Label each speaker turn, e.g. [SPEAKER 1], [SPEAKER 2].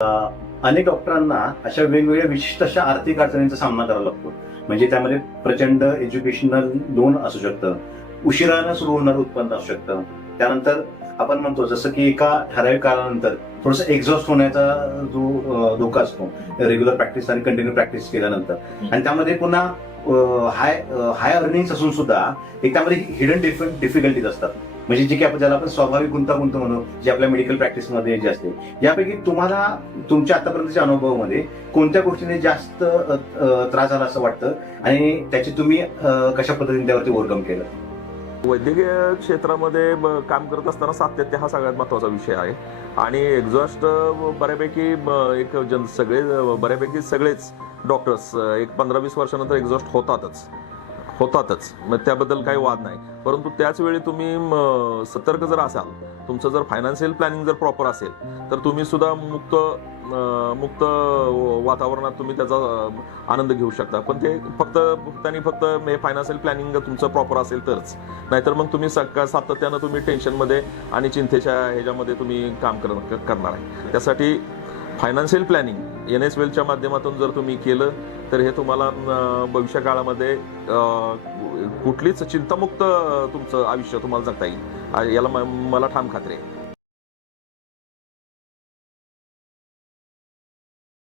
[SPEAKER 1] अनेक डॉक्टरांना अशा वेगवेगळ्या विशिष्ट अशा आर्थिक अडचणींचा सामना करावा लागतो. म्हणजे त्यामध्ये प्रचंड एज्युकेशनल लोन असू शकतं. उशिरानं सुरू होणारं उत्पन्न असू शकतं. त्यानंतर आपण म्हणतो जसं की एका ठराविक काळानंतर थोडस एक्झॉस्ट होण्याचा जो धोका असतो रेग्युलर प्रॅक्टिस आणि कंटिन्यू प्रॅक्टिस केल्यानंतर. आणि त्यामध्ये पुन्हा हाय हाय अर्निंग असून सुद्धा एक त्यामध्ये हिडन डिफिकल्टीज असतात. म्हणजे जे की आपण ज्याला आपण स्वाभाविक गुंतागुंत म्हणू जे आपल्या मेडिकल प्रॅक्टिसमध्ये जे असते यापैकी तुम्हाला तुमच्या आतापर्यंतच्या अनुभवामध्ये कोणत्या गोष्टीने जास्त त्रास झाला असं वाटतं? आणि त्याची तुम्ही कशा पद्धतीने त्यावरती ओव्हरकम केलं?
[SPEAKER 2] वैद्यकीय क्षेत्रामध्ये काम करत असताना सातत्य हा सगळ्यात महत्त्वाचा विषय आहे. आणि एक्झॉस्ट बऱ्यापैकी एक जन सगळे बऱ्यापैकी सगळेच डॉक्टर्स एक पंधरा वीस वर्षानंतर एक्झॉस्ट होतातच. होतातच. मग त्याबद्दल काही वाद नाही. परंतु त्याच वेळी तुम्ही सतर्क जर असाल तुमचं जर फायनान्शियल प्लॅनिंग जर प्रॉपर असेल तर तुम्ही सुद्धा मुक्त मुक्त वातावरणात तुम्ही त्याचा आनंद घेऊ शकता. पण ते फक्त फक्त आणि फक्त फायनान्शियल प्लॅनिंग तुमचं प्रॉपर असेल तरच. नाहीतर मग तुम्ही सका सातत्यानं तुम्ही टेन्शनमध्ये आणि चिंतेच्या ह्याच्यामध्ये तुम्ही काम कर- करणार आहे. त्यासाठी फायनान्शियल प्लॅनिंग एन एस वेलच्या माध्यमातून जर तुम्ही केलं तर हे तुम्हाला भविष्य काळामध्ये कुठलीच चिंतामुक्त तुमचं आयुष्य तुम्हाला जगता येईल. याला म- मला ठाम खात्री आहे.